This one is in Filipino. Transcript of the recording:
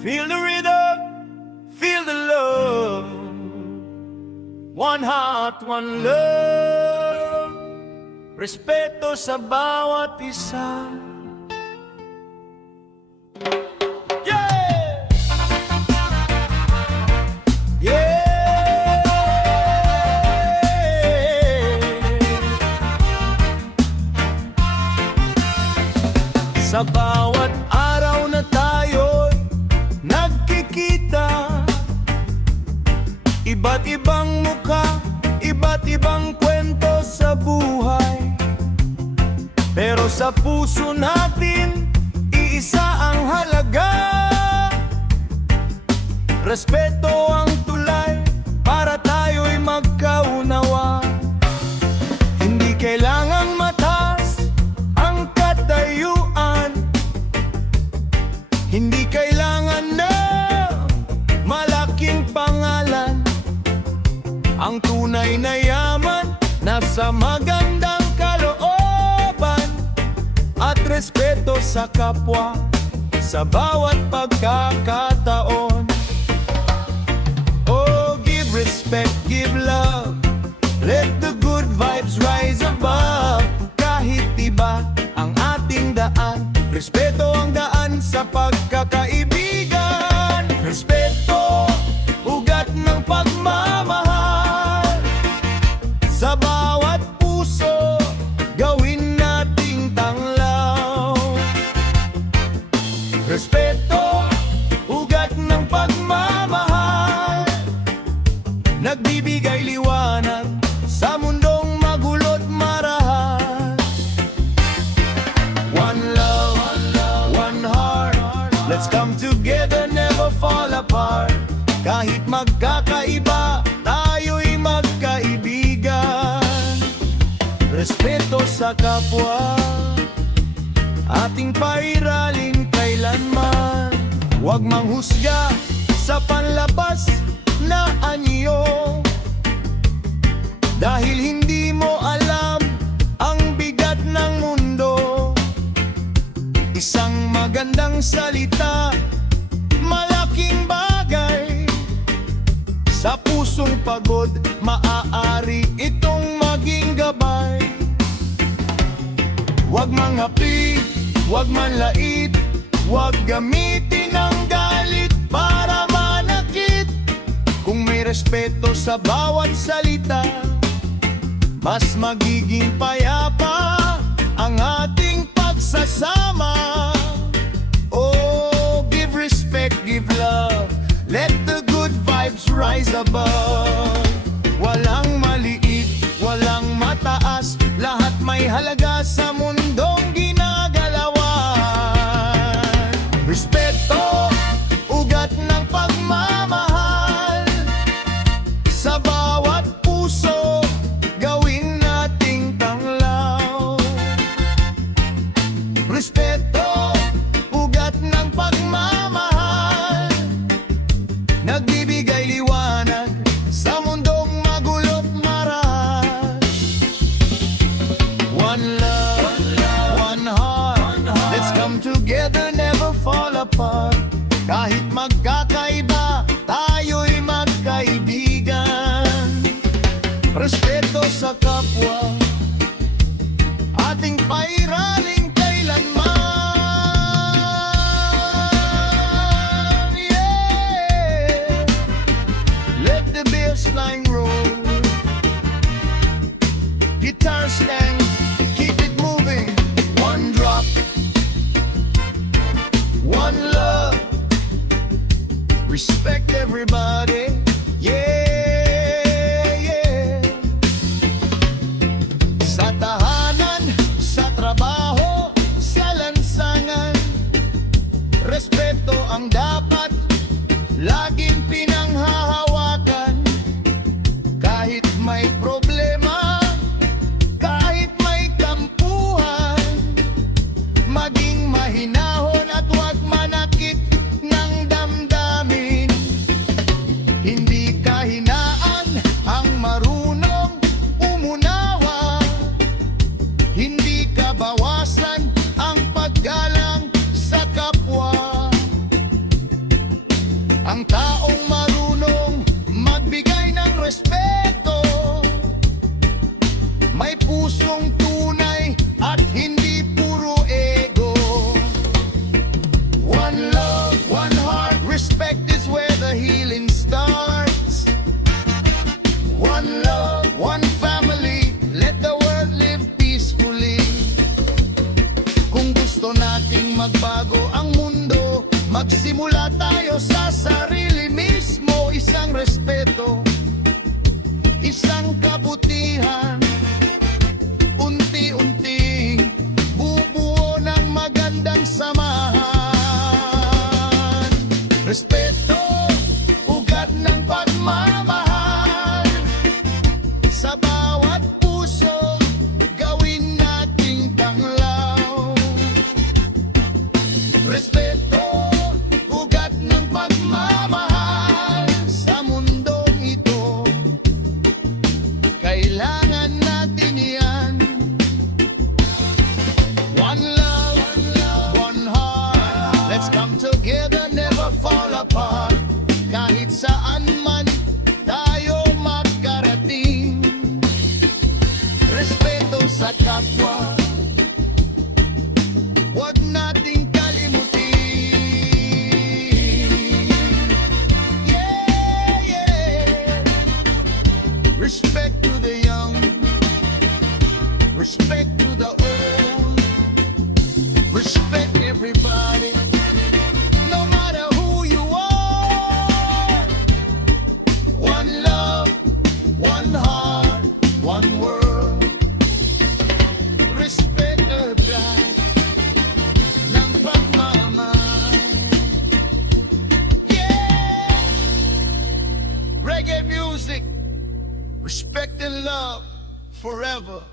Feel the rhythm, feel the love. One heart, one love. Respeto sa bawat isa. Yeah! Yeah! Sa bawat araw na tayo'y nagkikita, iba't ibang mukha, iba't ibang kwento sa buhay. Pero sa puso natin, iisa ang halaga. Respeto ang tulay para tayo'y magkaunawa. Hindi kailangang mataas ang katayuan, hindi kailangan na malaking pangalan. Ang tunay na yaman nasa magandang kalooban at respeto sa kapwa sa bawat pagkakataon. Oh, give respect, give love, let the good vibes rise above. Kahit iba ang ating daan, respeto ang daan sa pagkakaibigan. Respeto, ugat ng pagmamahal. Sa bawat puso, gawin nating tanglaw. Respeto, ugat ng pagmamahal. Nagbibigay liwanag sa mundong magulo't marahas. One love, one heart. Let's come together, never fall apart. Kahit magkakaiba, tayo'y magkaibigan. Respeto sa kapwa, ating pairalin kailanman. Huwag manghusga sa panlabas na anyo, dahil hindi mo alam ang bigat ng mundo. Isang magandang salita, malaking bagay. Sa pusong pagod, maaari itong maging gabay. Huwag mangapi, huwag manlait, huwag gamitin ang galit para manakit. Kung may respeto sa bawat salita, mas magiging payapa ang ating pagsasama. Oh, give respect, give love, let the good vibes rise above. Walang maliit, walang mataas, lahat may halaga sa mundong ginagalawan. Respeto, ugat ng pagmamahal. Sa bawat puso, gawin nating tanglaw. Respeto, ugat ng pagmamahal. Nagbibigay liwanag sa mundong magulo't marahas. One love, one heart. Let's come together, never fall apart. Kahit magkakaiba, tayo'y magkaibigan. Respeto sa kapwa, ating pairaling kailanman. Yeah. Let the bassline roll, guitar stand, keep it moving. One drop, one love, respect everybody. Yeah, yeah. Sa tahanan, sa trabaho, sa lansangan, respeto ang dapat laging pinanghahawakan. Kahit may problema, kahit may tampuhan, maging mahinahon at huwag manakit ng damdamin. Hindi kahinaan ang marunong umunawa, hindi kabawasan ang paggalang sa kapwa. magbago ang mundo. Magsimula tayo sa sarili mismo. Isang respeto, isang kabutihan, unti-unting bubuo ng magandang samahan. Respeto, ugat ng pagmamahal. Sa bawat puso, gawin nating tanglaw. Respeto, ugat ng pagmamahal. Sa mundong ito, kailangan natin yan. One love, one heart. Let's come together, never fall apart. Kahit saan man tayo makarating. Respeto sa kapwa, huwag nating kalimutin. Yeah, yeah. Respect to the young, respect to the old, respect everybody, no matter who you are. One love, one heart, one world. Respect the drive ng pagmamahal. Yeah! Reggae music, respect and love forever.